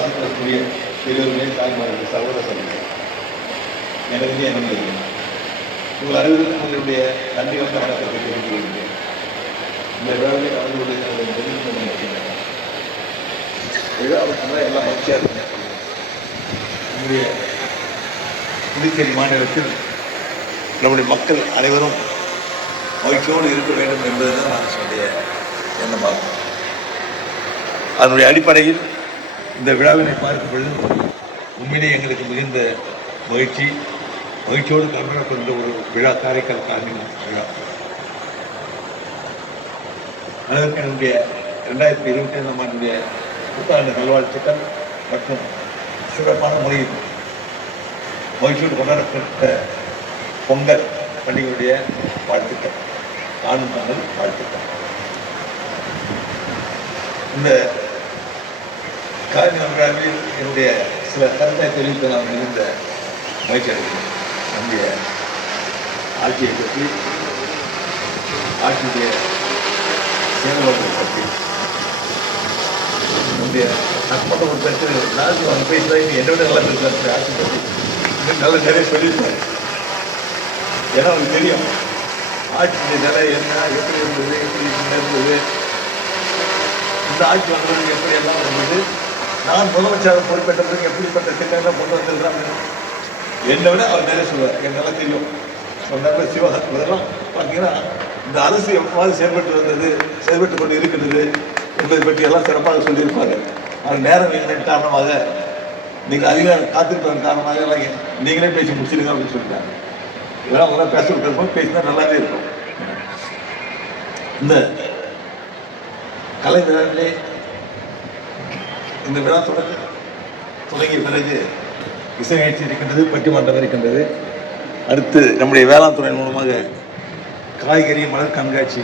பாசத்திற்குரிய பெரியவர்களே, தாய்மார்கள், சகோதர சகோதரர்கள், எனது என்னுடைய உங்கள் அனைவருக்கும் உங்களுடைய நன்றி வந்த வணக்கத்தை தெரிவித்துக் கொள்கிறேன். இந்த விழாவில் கலந்து கொள்வது விழாவுக்கு எல்லாம் மகிழ்ச்சியாக இருக்கும். நம்முடைய புதுச்சேரி மாநிலத்தில் நம்முடைய மக்கள் அனைவரும் மகிழ்ச்சியோடு இருக்க வேண்டும் என்பதுதான் அரசுடைய எண்ணமாகும். அதனுடைய அடிப்படையில் இந்த விழாவினை பார்க்கும் பொழுது உண்மையிலே எங்களுக்கு மிகுந்த மகிழ்ச்சியோடு கலந்துகொண்ட ஒரு விழா காரைக்கால் கார்னிவல் விழா. அதற்கு என்னுடைய 2025ஆம் ஆண்டுடைய புத்தாண்டு நல்வாழ்த்துக்கள் மற்றும் சிறப்பான முறையில் மகிழ்ச்சியோடு கொண்டாடப்பட்ட பொங்கல் பண்டிகையுடைய வாழ்த்துக்கள், காணும் பொங்கல் வாழ்த்துக்கள். இந்த கார்னிவல் விழாவில் என்னுடைய சில கருத்தை தெரிவித்து நான் மிகுந்த மகிழ்ச்சி அடைகிறேன். நம்முடைய ஆட்சியை பற்றி, ஆட்சியுடைய செயல்பாடுகளை பற்றி, நம்முடைய சட்டமன்ற ஒரு பிரச்சனை நாளைக்கு அவங்க பேசுகிறா என்னை விட நல்லா பேசுகிறாங்க. ஆட்சி பற்றி நல்லா நிறைய சொல்லியிருப்பாரு. ஏன்னா அவங்களுக்கு தெரியும் ஆட்சியுடைய நிலை என்ன, எப்படி இருந்தது, எப்படி இருந்தது, இந்த ஆட்சி வந்தது எப்படி எல்லாம் இருந்தது, நான் முதலமைச்சர் பொறுப்பேற்ற பிறகு எப்படிப்பட்ட திட்டங்கள்லாம் கொண்டு வந்திருக்கிறாங்க என்னை விட அவர் நிறைய சொல்லுவார். எனக்கு நல்லா தெரியும். சொன்னாங்க சிவகாந்த் இதெல்லாம் பார்த்தீங்கன்னா இந்த அரசு எவ்வாறு செயல்பட்டு கொண்டு இருக்கிறது என்பதை பற்றி எல்லாம் சிறப்பாக சொல்லியிருப்பாங்க. அது நேரம் இல்லை காரணமாக, நீங்கள் அதிகம் காத்திருப்பதன் காரணமாக எல்லாம் நீங்களே பேசி முடிச்சிடுங்க அப்படின்னு சொல்லிட்டாங்க. இதெல்லாம் அவங்களாம் பேச விட்டுருப்போம், பேசினா நல்லாவே இருக்கும். இந்த கலை விழாவிலே இந்த விழா தொடங்கிய பிறகு இசை நிகழ்ச்சி இருக்கின்றது, பட்டிமன்றம் இருக்கின்றது. அடுத்து நம்முடைய வேளாண் துறை மூலமாக காய்கறி மலர் கண்காட்சி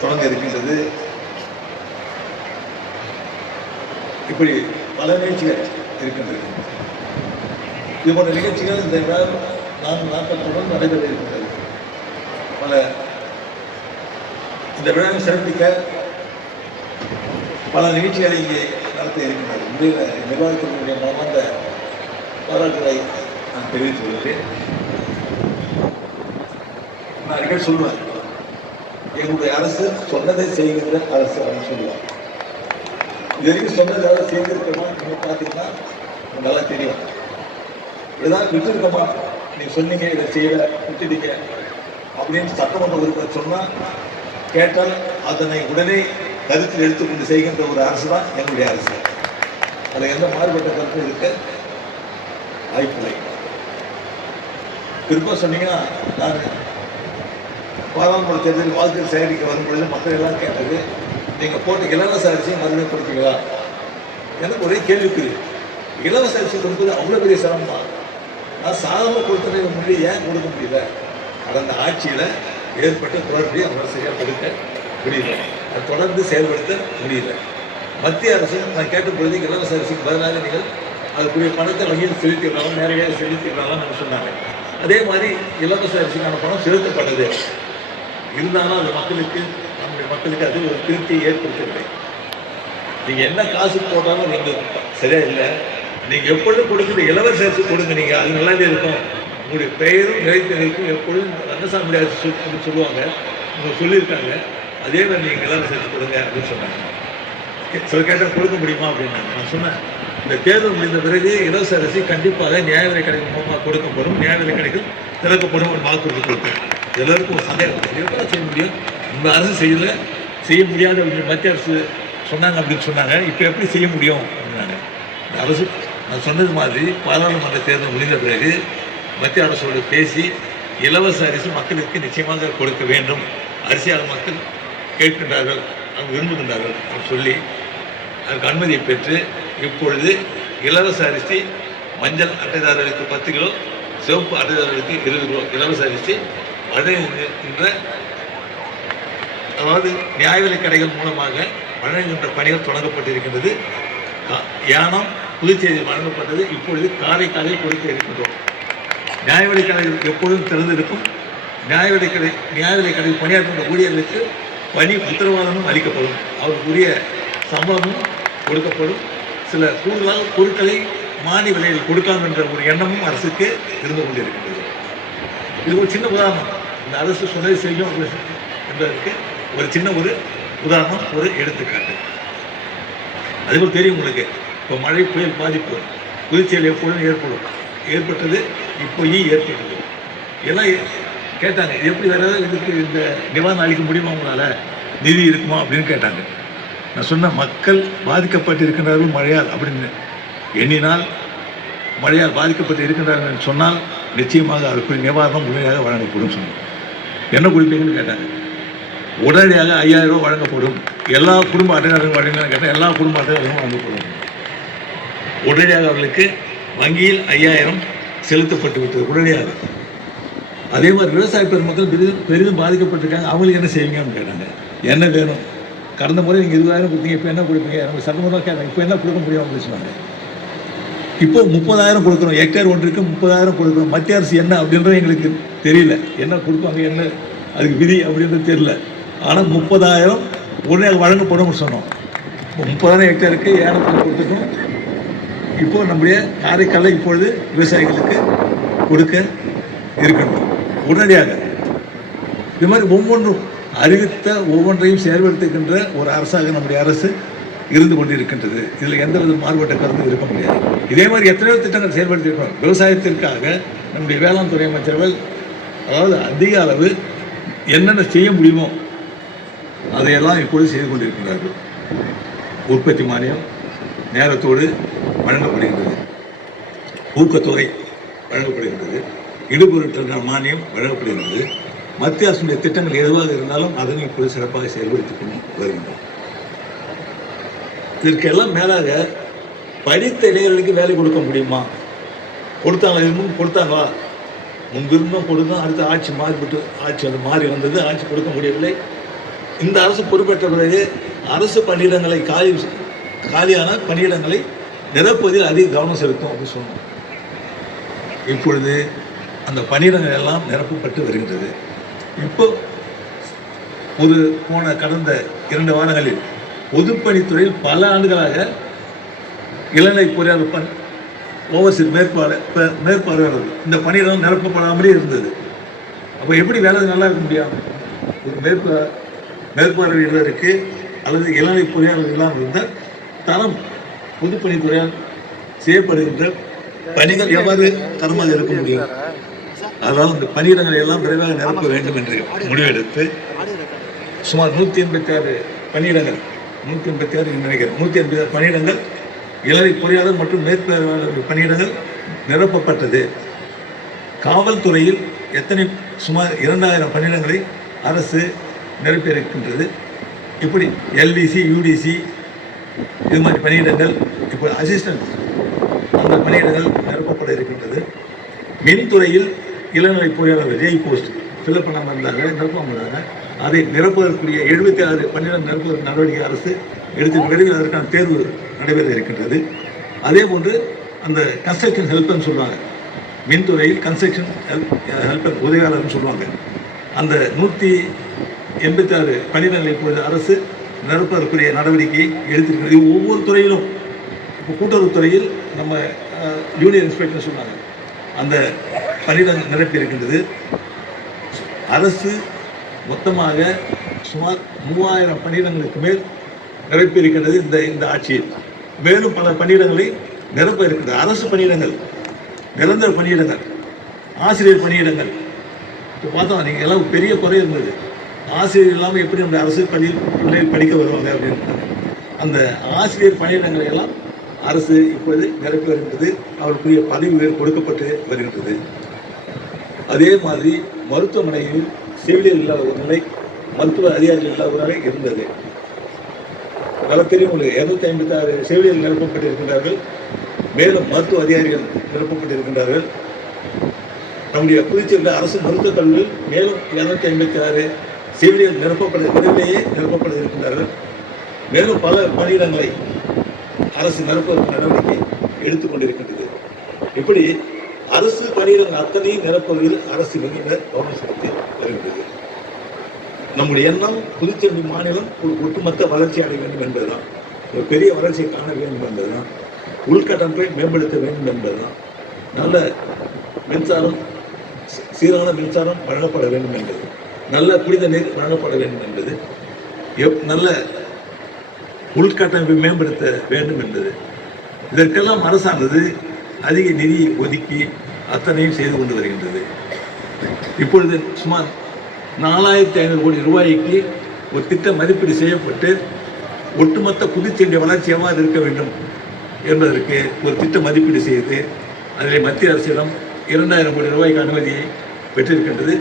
தொடங்க இருக்கின்றது. இப்படி பல நிகழ்ச்சிகள் இருக்கின்றது. இது போன்ற நிகழ்ச்சிகள் இந்த விழா 4 நாட்கள் தொடர்ந்து நடைபெற இருக்கின்றது. இந்த விழாவை சிறப்பிக்க பல நிகழ்ச்சிகளை இங்கே நடத்த இருக்கின்றது. நிர்வாகத்தினுடைய மனமார்ந்த பாராட்டுகளை நான் தெரிவித்து வருகிறேன். நான் அடிக்கடி சொல்லுவேன், எங்களுடைய அரசு சொன்னதை செய்கின்ற அரசு அப்படின்னு சொல்லுவாங்க. இது வரைக்கும் சொன்னதை யாராவது செய்திருக்கோமா நீங்கள் பார்த்தீங்கன்னா நல்லா தெரியும். ஏதாவது விட்டுருக்கோமா, நீங்கள் சொன்னீங்க இதை செய்யலை விட்டுட்டீங்க அப்படின்னு சட்டமன்ற உறுப்பினர் சொன்னால் கேட்டால் அதனை உடனே கருத்தில் எடுத்துக்கொண்டு செய்கின்ற ஒரு அரசு தான் எங்களுடைய அரசு. அதில் எந்த மாறுபட்ட கருத்து இருக்க வாய்ப்பில்லை. குறிப்பாக சொன்னீங்கன்னா, நான் பாராளுமன்ற தேர்தலில் வாக்குகள் சேகரிக்க வரும்பொழுது மக்கள் எல்லாம் கேட்டது, நீங்கள் போட்ட இலவச அரிசியை மறுபடியும் கொடுத்தீங்களா? எனக்கு ஒரே கேள்விக்குறி. இலவச அரிசி கொடுப்பது அவ்வளோ பெரிய சிரமம் தான். நான் சாதாரண கொடுத்ததை முன்னாடி ஏன் கொடுக்க முடியல? கடந்த ஆட்சியில் ஏற்பட்ட தொடர்பை அவர்கள் சரியாக கொடுக்க முடியல, அது தொடர்ந்து செயல்படுத்த முடியல. மத்திய அரசு நான் கேட்ட பொழுது இலவச அரிசிக்கு பதிலாக நீங்கள் அதுக்குரிய பணத்தை வங்கியில் செலுத்திடலாம், நேரடியாக செலுத்திடலாம் என்று சொன்னாங்க. அதே மாதிரி இலவச அரிசிக்கான பணம் செலுத்தப்பட்டது. இருந்தாலும் அது நம்முடைய மக்களுக்கு அது ஒரு திருப்தியை ஏற்படுத்தவில்லை. நீங்கள் என்ன காசு போட்டாலும் நீங்கள் சரியா இல்லை. நீங்கள் எப்பொழுதும் கொடுக்குற இலவச அரிசி கொடுங்க, நீங்கள் அது நல்லாவே இருக்கும். உங்களுடைய பெயரும் நிலைத்திருக்கும். எப்பொழுதும் ரங்கசாமி அரசு அப்படின்னு சொல்லுவாங்க, அவங்க சொல்லியிருக்காங்க. அதே மாதிரி நீங்கள் இலவச அரிசி கொடுங்க அப்படின்னு சொன்னாங்க. சில கேட்டால் கொடுக்க முடியுமா அப்படின்னாங்க. நான் சொன்னேன், இந்த தேர்தல் முடிந்த பிறகு இலவச அரிசி கண்டிப்பாக நியாய விலை கடைகள் மூலமாக கொடுக்கப்படும், நியாய விலை கடைகள் திறக்கப்படும் ஒரு வாக்குறுதி கொடுத்தேன். எல்லோருக்கும் ஒரு சந்தேகம், எவ்வளோ செய்ய முடியும், இந்த அரசு செய்ய முடியாது அப்படின்னு மத்திய அரசு சொன்னாங்க அப்படின்னு சொன்னாங்க. இப்போ எப்படி செய்ய முடியும் அப்படின்னாங்க. இந்த அரசு நான் சொன்னது மாதிரி பாராளுமன்ற தேர்தல் முடிந்த பிறகு மத்திய அரசோடு பேசி இலவச அரிசி மக்களுக்கு நிச்சயமாக கொடுக்க வேண்டும், அரிசியாக மக்கள் கேட்கின்றார்கள், அவங்க விரும்புகின்றார்கள் அப்படின்னு சொல்லி அதுக்கு அனுமதியை பெற்று இப்பொழுது இலவச அரிசி மஞ்சள் அட்டைதாரர்களுக்கு 10 கிலோ, சிவப்பு அட்டைதாரர்களுக்கு 20 கிலோ இலவச அரிசி வழங்குகின்ற, அதாவது நியாய விலை கடைகள் மூலமாக வழங்குகின்ற பணிகள் தொடங்கப்பட்டிருக்கின்றது. யானம் புதுச்சேரியில் வழங்கப்பட்டது. இப்பொழுது காரைக்காலில் கொடுக்க இருக்கின்றோம். நியாய விலை கடைகள் எப்பொழுதும் திறந்திருக்கும். நியாய விலை கடையில் பணியாற்றுகின்ற ஊழியர்களுக்கு பணி உத்தரவாதமும் அளிக்கப்படும். அவர்களுக்குரிய சம்பளமும் கொடுக்கப்படும். சில கூடுதலாக பொருட்களை மானிய விலையில் கொடுக்கலாம் என்ற ஒரு எண்ணமும் அரசுக்கு இருந்து கொண்டிருக்கின்றது. இது ஒரு சின்ன உதாரணம். இந்த அரசு சொன்னதை செய்யும் என்பதற்கு ஒரு சின்ன ஒரு உதாரணம், ஒரு எடுத்துக்காட்டு. அதுபோல் தெரியும் உங்களுக்கு, இப்போ மழை புயல் பாதிப்பு புதுச்சேரியில் எப்பொழுதும் ஏற்பட்டது, இப்போயும் ஏற்பட்டது. எல்லாம் கேட்டாங்க, எப்படி வேற ஏதாவது இதுக்கு இந்த நிவாரணம் அளிக்க முடியுமா, உங்களால் நிதி இருக்குமா அப்படின்னு கேட்டாங்க. நான் சொன்ன மக்கள் பாதிக்கப்பட்டு இருக்கின்றார்கள் மழையால் அப்படின்னு எண்ணினால், மழையால் பாதிக்கப்பட்டு இருக்கின்றார்கள் என்று சொன்னால் நிச்சயமாக அதுக்குரிய நிவாரணம் உடனடியாக வழங்கப்படும் சொன்னோம். என்ன கொடுப்பீங்கன்னு கேட்டாங்க. உடனடியாக 5000 ரூபா வழங்கப்படும். எல்லா குடும்ப அட்டைதாரர்களும் வழங்கினான்னு கேட்டால் எல்லா குடும்ப அட்டைதாரர்களும் வழங்கப்படும். உடனடியாக அவர்களுக்கு வங்கியில் 5000 செலுத்தப்பட்டு விட்டது உடனடியாக. அதே மாதிரி விவசாய பெருமக்கள் பெரிதும் பாதிக்கப்பட்டிருக்காங்க, அவங்களுக்கு என்ன செய்வீங்கன்னு கேட்டாங்க. என்ன வேணும், கடந்த முறை நீங்கள் 20,000 கொடுத்தீங்க, இப்போ என்ன கொடுப்பீங்க, நம்ம சட்டமுறை கேட்டாங்க, இப்போ என்ன கொடுக்க முடியும் அப்படின்னு சொன்னாங்க. இப்போ 30,000 கொடுக்குறோம், ஹெக்டேர் ஒன்றுக்கு 30,000 கொடுக்குறோம். மத்திய அரசு என்ன அப்படின்றது எங்களுக்கு தெரியல, என்ன கொடுப்பாங்க, என்ன அதுக்கு விதி அப்படின்றது தெரியல. ஆனால் 30,000 உடனே வழங்கப்படும் சொன்னோம். இப்போ 30,000 ஹெக்டேருக்கு ஏலத்தில் கொடுத்துட்டோம். இப்போது நம்முடைய காரைக்காலில் இப்பொழுது விவசாயிகளுக்கு கொடுக்க இருக்கணும் உடனடியாக. இது மாதிரி ஒவ்வொன்றும் அறிவித்த ஒவ்வொன்றையும் செயல்படுத்துகின்ற ஒரு அரசாக நம்முடைய அரசு இருந்து கொண்டிருக்கின்றது. இதில் எந்த வித மாறுபட்ட கருத்தும் இருக்க முடியாது. இதே மாதிரி எத்தனையோ திட்டங்கள் செயல்படுத்தியிருக்கிறோம். விவசாயத்திற்காக நம்முடைய வேளாண் துறை அமைச்சர்கள் அதாவது அதிக அளவு என்னென்ன செய்ய முடியுமோ அதையெல்லாம் இப்பொழுது செய்து கொண்டிருக்கிறார்கள். உற்பத்தி மானியம் நேரத்தோடு வழங்கப்படுகின்றது, ஊக்கத்தொகை வழங்கப்படுகின்றது, இடுபொருட்கள் மானியம் வழங்கப்படுகின்றது. மத்திய அரசுடைய திட்டங்கள் எதுவாக இருந்தாலும் அதனை இப்பொழுது சிறப்பாக செயல்படுத்திக் கொண்டு வருகின்றோம். இதற்கெல்லாம் மேலாக படித்த இளைஞர்களுக்கு வேலை கொடுக்க முடியுமா? கொடுத்தாங்களா? இது முன் கொடுத்தாங்களா? முன்பிருந்தும் கொடுங்க. அடுத்த ஆட்சி மாறிவிட்டு ஆட்சி வந்து மாறி வந்தது, ஆட்சி கொடுக்க முடியவில்லை. இந்த அரசு பொறுப்பேற்ற பிறகு அரசு பணியிடங்களை காலியான பணியிடங்களை நிரப்புவதில் அதிக கவனம் செலுத்தும் அப்படின்னு சொன்னோம். இப்பொழுது அந்த பணியிடங்கள் எல்லாம் நிரப்பப்பட்டு வருகின்றது. இப்போ கடந்த 2 வாரங்களில் பொதுப்பணித்துறையில் பல ஆண்டுகளாக இளநிலை பொறியாளர் ஓவர்சீர் மேற்பார்வையாளர் இந்த பணியிடம் நிரப்பப்படாமலே இருந்தது. அப்போ எப்படி வேலை நல்லா இருக்க முடியாது? ஒரு மேற்பார்வையாளருக்கு அல்லது இளநிலை பொறியாளர் இல்லாமல் இருந்த தரம் பொதுப்பணித்துறையால் செய்யப்படுகின்ற பணிகள் எவ்வாறு தரமாக இருக்க முடியும்? அதனால் இந்த பணியிடங்களை எல்லாம் விரைவாக நிரப்ப வேண்டும் என்று முடிவெடுத்து சுமார் 186 பணியிடங்கள் 186 நினைக்கிறேன் 186 பணியிடங்கள் இளநிலை பொறியாளர் மற்றும் மேற்பார்வையாளர் பணியிடங்கள் நிரப்பப்பட்டது. காவல்துறையில் சுமார் 2000 பணியிடங்களை அரசு நிரப்பியிருக்கின்றது. இப்படி எல்டிசி, யூடிசி இது மாதிரி பணியிடங்கள், இப்போ அசிஸ்டன்ட் அந்த பணியிடங்கள் நிரப்பப்பட இருக்கின்றது. மின்துறையில் இளநிலை பொறியாளர் ஜெய் போஸ்ட் ஃபில்அப் பண்ணாமல் இருந்தாங்க, நிரப்பாமல் இருந்தாங்க. அதை நிரப்புவதற்குரிய 76 பணியிடம் நிரப்புவதற்கு நடவடிக்கை அரசு எடுத்து விரைவில் அதற்கான தேர்வு நடைபெற இருக்கின்றது. அதே போன்று அந்த கன்ஸ்ட்ரக்ஷன் ஹெல்ப்பர்னு சொல்லுவாங்க, மின்துறையில் கன்ஸ்ட்ரக்ஷன் ஹெல்ப்பர் உதவியாளர்னு சொல்லுவாங்க. அந்த 186 பணியிடங்களை இப்பொழுது அரசு நிரப்புவதற்குரிய நடவடிக்கையை எடுத்திருக்கிறது. ஒவ்வொரு துறையிலும் இப்போ கூட்டுறவுத்துறையில் நம்ம ஜூனியர் இன்ஸ்பெக்டர் சொன்னாங்க, அந்த பணியிடம் நிரப்பி இருக்கின்றது. அரசு மொத்தமாக சுமார் 3000 பணியிடங்களுக்கு மேல் நிரப்பி இருக்கின்றது இந்த ஆட்சியில். மேலும் பல பணியிடங்களை நிரப்ப இருக்கின்றது. அரசு பணியிடங்கள், நிரந்தர பணியிடங்கள், ஆசிரியர் பணியிடங்கள். இப்போ பார்த்தோம், நீங்கள் எல்லாம் பெரிய குறை இருந்தது, ஆசிரியர் இல்லாமல் எப்படி நம்ம அரசு பள்ளியில் படிக்க வருவாங்க அப்படின்னு. அந்த ஆசிரியர் பணியிடங்களை எல்லாம் அரசு இப்பொழுது நிரப்பி வருகின்றது. அவருக்குரிய பதவி உயர்வு கொடுக்கப்பட்டு வருகின்றது. அதே மாதிரி மருத்துவமனையில் செவிலியர் இல்லாத ஒரு நிலை, மருத்துவ அதிகாரிகள் இல்லாத ஒரு நிலை இருந்தது. நல்லா தெரியும் உங்களுக்கு, 256 செவிலியர் நிரப்பப்பட்டிருக்கின்றார்கள். மேலும் மருத்துவ அதிகாரிகள் நிரப்பப்பட்டிருக்கின்றார்கள். நம்முடைய புதுச்சேரியில் அரசு மருத்துவக் கல்லூரியில் மேலும் 256 செவிலியர் விரைவிலேயே நிரப்பப்பட இருக்கின்றார்கள். மேலும் பல பணியிடங்களை அரசு நிரப்புவதற்கு நடவடிக்கை எடுத்துக்கொண்டிருக்கின்றது. இப்படி அரசு பணியிடங்கள் அத்தனையும் நிரப்புவதில் அரசு மிகுந்த கவனம் செலுத்தி வருகின்றது. நம்முடைய எண்ணம் புதுச்சேரி மாநிலம் ஒரு ஒட்டுமொத்த வளர்ச்சி அடைய வேண்டும் என்பதுதான். ஒரு பெரிய வளர்ச்சியை காண வேண்டும் என்பதுதான், உள்கட்டமைப்பை மேம்படுத்த வேண்டும் என்பதுதான், நல்ல மின்சாரம், சீரான மின்சாரம் வழங்கப்பட வேண்டும் என்பது, நல்ல குடித நீர் வழங்கப்பட வேண்டும் என்பது, நல்ல உள்கட்டமைப்பை மேம்படுத்த வேண்டும் என்பது, இதற்கெல்லாம் அரசானது அதிக நிதியை ஒதுக்கி அத்தனையும் செய்து கொண்டு வருகின்றது. இப்பொழுது சுமார் 4500 கோடி ரூபாய்க்கு ஒரு திட்ட மதிப்பீடு செய்யப்பட்டு ஒட்டுமொத்த புதுச்சேரி வளர்ச்சி எவ்வாறு இருக்க வேண்டும் என்பதற்கு ஒரு திட்ட மதிப்பீடு செய்து அதில் மத்திய அரசிடம் 2000 கோடி ரூபாய்க்கு அனுமதியை பெற்றிருக்கின்றது.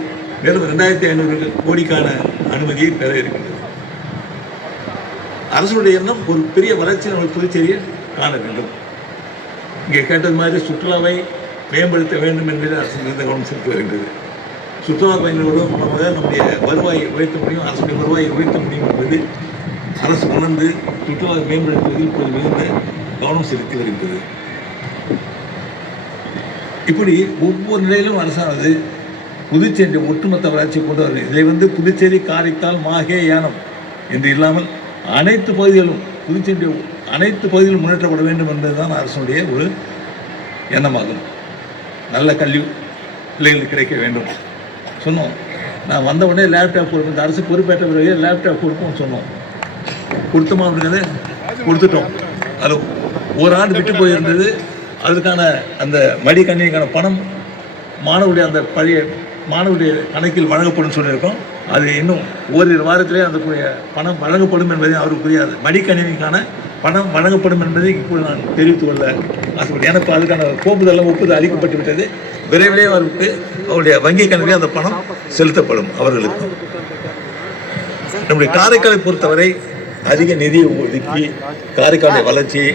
மேலும் 2500 கோடிக்கான அனுமதியை பெற இருக்கின்றது. அரசுடைய எண்ணம் ஒரு பெரிய வளர்ச்சி நம்ம புதுச்சேரியில் காண வேண்டும். இங்கே கேட்டது மாதிரி சுற்றுலாவை மேம்படுத்த வேண்டும் என்பது அரசு மிகுந்த கவனம் செலுத்தி வருகின்றது. சுற்றுலா பயணிகளோடு மூலமாக நம்முடைய வருவாயை உயர்த்த முடியும், அரசுடைய வருவாயை உயர்த்த முடியும் என்பது அரசு உணர்ந்து சுற்றுலாவை மேம்படுத்துவதில் இப்போது மிகுந்த கவனம் செலுத்தி வருகின்றது. இப்படி ஒவ்வொரு நிலையிலும் அரசானது புதுச்சேரி ஒட்டுமொத்த வளர்ச்சி கொண்டு வருது. இதை புதுச்சேரி, காரைக்கால், மாஹே, ஏனம் என்று இல்லாமல் அனைத்து பகுதிகளும் புதுச்சேரி அனைத்து பகுதிகளும் முன்னேற்றப்பட வேண்டும் என்பதுதான் அரசுடைய ஒரு எண்ணமாகும். நல்ல கல்வி பிள்ளைகளுக்கு கிடைக்க வேண்டும் சொன்னோம். நான் வந்த உடனே லேப்டாப் கொடுப்போம், இந்த அரசு பொறுப்பேற்ற பிறகு லேப்டாப் கொடுப்போம்னு சொன்னோம். கொடுத்தோமா அப்படிங்கிறத கொடுத்துட்டோம். அது ஒரு ஆண்டு விட்டு போயிருந்தது. அதுக்கான அந்த மடிக்கணினிக்கான பணம் மாணவருடைய அந்த பழைய மாணவருடைய கணக்கில் வழங்கப்படும் சொல்லியிருக்கோம். அது இன்னும் ஓரிரு வாரத்திலே அந்த பணம் வழங்கப்படும் என்பதை அவருக்கு புரியாது. மடிக்கணினிக்கான பணம் வழங்கப்படும் என்பதை இப்போது நான் தெரிவித்துக் கொள்ள ஆசைப்பட்டேன். எனக்கு அதுக்கான கோப்புதெல்லாம் ஒப்புதல் அளிக்கப்பட்டு விட்டது. விரைவிலே அவருக்கு அவருடைய வங்கி கணக்கிலே அந்த பணம் செலுத்தப்படும் அவர்களுக்கு. நம்முடைய காரைக்காலை பொறுத்தவரை அதிக நிதியை ஒதுக்கி காரைக்காலை வளர்ச்சியை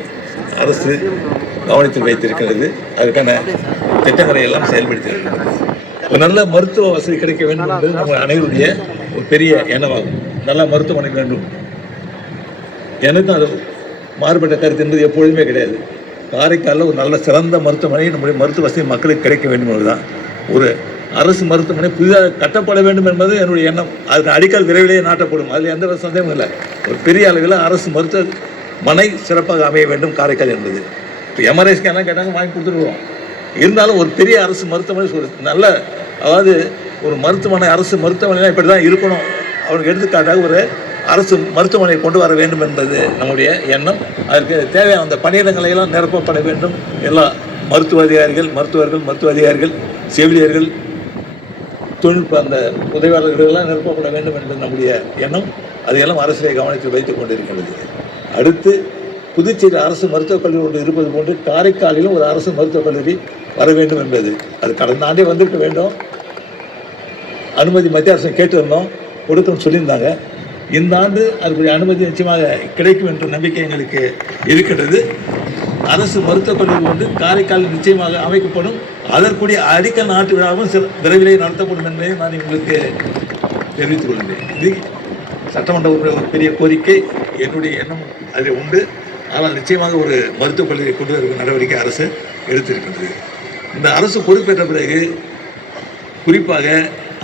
அரசு கவனத்தில் வைத்திருக்கிறது. அதற்கான திட்டங்களை எல்லாம் செயல்படுத்தியிருக்கிறது. ஒரு நல்ல மருத்துவ வசதி கிடைக்க வேண்டும் என்பது நம்ம அனைவருடைய ஒரு பெரிய எண்ணமாகும். நல்ல மருத்துவமனை வேண்டும். எனக்கும் அது மாறுபட்ட கருத்து என்பது எப்பொழுதுமே கிடையாது. காரைக்காலில் ஒரு நல்ல சிறந்த மருத்துவமனை, நம்முடைய மருத்துவ வசதி மக்களுக்கு கிடைக்க வேண்டும் என்பதுதான். ஒரு அரசு மருத்துவமனை புதிதாக கட்டப்பட வேண்டும் என்பது என்னுடைய எண்ணம். அதுக்கு அடிக்கல் விரைவிலேயே நாட்டப்படும், அதில் எந்த சந்தேகமும் இல்லை. ஒரு பெரிய அளவில் அரசு மருத்துவமனை சிறப்பாக அமைய வேண்டும் காரைக்கால் என்பது. இப்போ எம்ஆர்ஐ ஸ்கேன்லாம் கேட்டாங்க, வாங்கி கொடுத்துருவோம். இருந்தாலும் ஒரு பெரிய அரசு மருத்துவமனை நல்ல, அதாவது ஒரு மருத்துவமனை, அரசு மருத்துவமனைலாம் இப்படி தான் இருக்கணும். அவருக்கு எடுத்துக்காட்டாக ஒரு அரசு மருத்துவமனை கொண்டு வர வேண்டும் என்பது நம்முடைய எண்ணம். அதற்கு தேவையான அந்த பணியிடங்களையெல்லாம் நிரப்பப்பட வேண்டும். எல்லா மருத்துவ அதிகாரிகள், செவிலியர்கள், தொழில்நுட்ப அந்த உதவியாளர்கள் எல்லாம் நிரப்பப்பட வேண்டும் என்பது நம்முடைய எண்ணம். அதையெல்லாம் அரசை கவனத்தில் வைத்துக் கொண்டிருக்கிறது. அடுத்து புதுச்சேரி அரசு மருத்துவக் கல்லூரி ஒன்று இருப்பது போன்று காரைக்காலிலும் ஒரு அரசு மருத்துவக் கல்லூரி வர வேண்டும் என்பது. அது கடந்த ஆண்டே வந்துவிட்டு வேண்டும். அனுமதி மத்திய அரசு கேட்டிருந்தோம், கொடுக்கணும்னு சொல்லியிருந்தாங்க. இந்த ஆண்டு அதுக்குரிய அனுமதி நிச்சயமாக கிடைக்கும் என்ற நம்பிக்கை எங்களுக்கு இருக்கின்றது. அரசு மருத்துவக் கல்லூரி ஒன்று காரைக்காலில் நிச்சயமாக அமைக்கப்படும். அதற்குரிய அடிக்கல் நாட்டு விழாவும் விரைவிலே நடத்தப்படும் என்பதை நான் உங்களுக்கு தெரிவித்துக் கொள்கிறேன். இது சட்டமன்ற ஒரு பெரிய கோரிக்கை, என்னுடைய எண்ணம் அதில் உண்டு. ஆனால் நிச்சயமாக ஒரு மருத்துவக் கல்லூரியை கொண்டு வருகிற நடவடிக்கை அரசு எடுத்திருக்கின்றது. இந்த அரசு பொறுப்பேற்ற பிறகு குறிப்பாக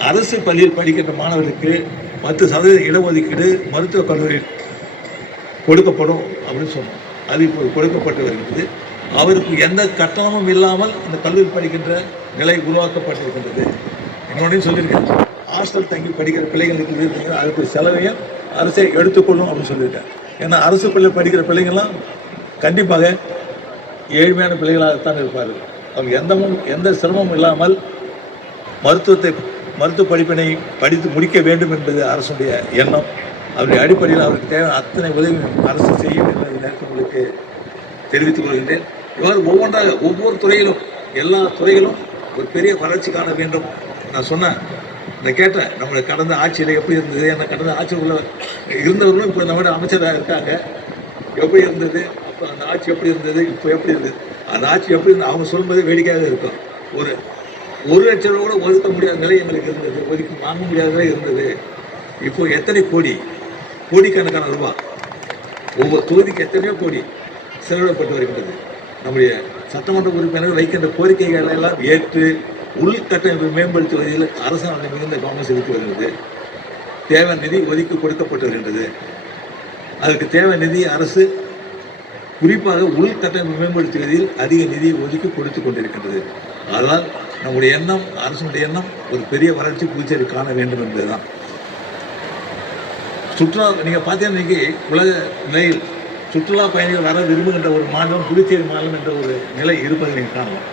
அரசு பள்ளியில் படிக்கின்ற மாணவர்களுக்கு 10% இடஒதுக்கீடு மருத்துவக் கல்லூரியில் கொடுக்கப்படும் அப்படின்னு சொன்னோம். அது இப்போ கொடுக்கப்பட்டு வருகிறது. அவருக்கு எந்த கட்டணமும் இல்லாமல் அந்த கல்லூரி படிக்கின்ற நிலை உருவாக்கப்பட்டிருக்கின்றது. என்னோடையும் சொல்லியிருக்கேன், ஹாஸ்டல் தங்கி படிக்கிற பிள்ளைங்களுக்கு அதுக்கு செலவையும் அரசை எடுத்துக்கொள்ளும் அப்படின்னு சொல்லியிருக்கேன். ஏன்னா அரசு பள்ளியில் படிக்கிற பிள்ளைங்கள்லாம் கண்டிப்பாக ஏழ்மையான பிள்ளைகளாகத்தான் இருப்பார்கள். அவங்க எந்த சிரமமும் இல்லாமல் மருத்துவ படிப்பினை படித்து முடிக்க வேண்டும் என்பது அரசுடைய எண்ணம். அவருடைய அடிப்படையில் அவருக்கு தேவையான அத்தனை உதவி அரசு செய்யும் என்பதை நேரத்தில் உங்களுக்கு தெரிவித்துக் கொள்கின்றேன். இவ்வாறு ஒவ்வொன்றாக ஒவ்வொரு துறையிலும் எல்லா துறைகளும் ஒரு பெரிய வளர்ச்சி காண வேண்டும். நான் கேட்டேன், நம்மளுடைய கடந்த ஆட்சியில் எப்படி இருந்தது, என்ன கடந்த ஆட்சியில் உள்ள இருந்தவர்களும் இப்போ நம்மளோட அமைச்சராக இருக்காங்க, எப்படி இருந்தது, அப்போ அந்த ஆட்சி எப்படி இருந்தது, இப்போ எப்படி இருந்தது, அந்த ஆட்சி எப்படி இருந்தது அவங்க சொல்லும்போது வேடிக்கையாக இருக்கும். ஒரு லட்சம் ரூபா கூட ஒதுக்க முடியாத நிலை எங்களுக்கு இருந்தது, ஒதுக்கி வாங்க முடியாத நிலை இருந்தது. இப்போ எத்தனை கோடிக்கணக்கான ரூபா ஒவ்வொரு தொகுதிக்கு எத்தனையோ கோடி செலவிடப்பட்டு வருகின்றது. நம்முடைய சட்டமன்ற உறுப்பினர்கள் வைக்கின்ற கோரிக்கைகளை எல்லாம் ஏற்று உள்கட்டமைப்பை மேம்படுத்துவதில் அரசாங்கம் மிகுந்த கவனம் செலுத்தி வருகிறது. தேவை நிதி ஒதுக்கி கொடுக்கப்பட்டு வருகின்றது. அதுக்கு தேவை நிதி அரசு குறிப்பாக உள்கட்டமைப்பை மேம்படுத்துவதில் அதிக நிதியை ஒதுக்கி கொடுத்து கொண்டிருக்கின்றது. அதனால் நம்முடைய எண்ணம், அரசுடைய எண்ணம் ஒரு பெரிய வளர்ச்சி புதுச்சேரி காண வேண்டும் என்பதுதான். சுற்றுலா நீங்கள் பார்த்தீங்கன்னா இன்றைக்கி உலக நிலையில் சுற்றுலா பயணிகள் வர விரும்புகின்ற ஒரு மாநிலம் புதுச்சேரி மாநிலம் என்ற ஒரு நிலை இருப்பதை நீங்கள் காணலாம்.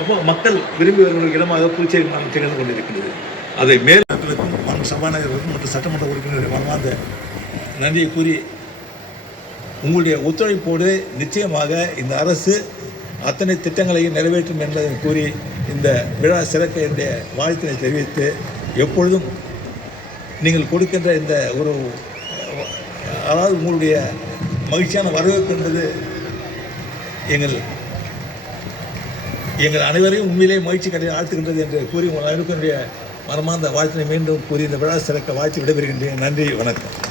அப்போ மக்கள் விரும்பி வருகிற இடமாக புதுச்சேரி மாநிலம் திகழ்ந்து கொண்டிருக்கிறது. அதை மேலும் மண் சபாநாயகர்களுக்கும் மற்றும் சட்டமன்ற உறுப்பினர்கள் மனமார்ந்த நன்றியை கூறி, உங்களுடைய ஒத்துழைப்போடு நிச்சயமாக இந்த அரசு அத்தனை திட்டங்களையும் நிறைவேற்றும் என்பதை கூறி இந்த விழா சிறக்க என்னுடைய வாழ்த்தினை தெரிவித்து, எப்பொழுதும் நீங்கள் கொடுக்கின்ற இந்த ஒரு அதாவது உங்களுடைய மகிழ்ச்சியான வரவேற்பு என்பது எங்கள் அனைவரையும் உண்மையிலேயே மகிழ்ச்சி கடையில் ஆழ்த்துகின்றது என்று கூறி உங்கள் அனைவருக்கும் என்னுடைய மனமார்ந்த வாழ்த்தினை மீண்டும் கூறி இந்த விழா சிறக்க வாழ்த்து விடைபெறுகின்றேன். நன்றி, வணக்கம்.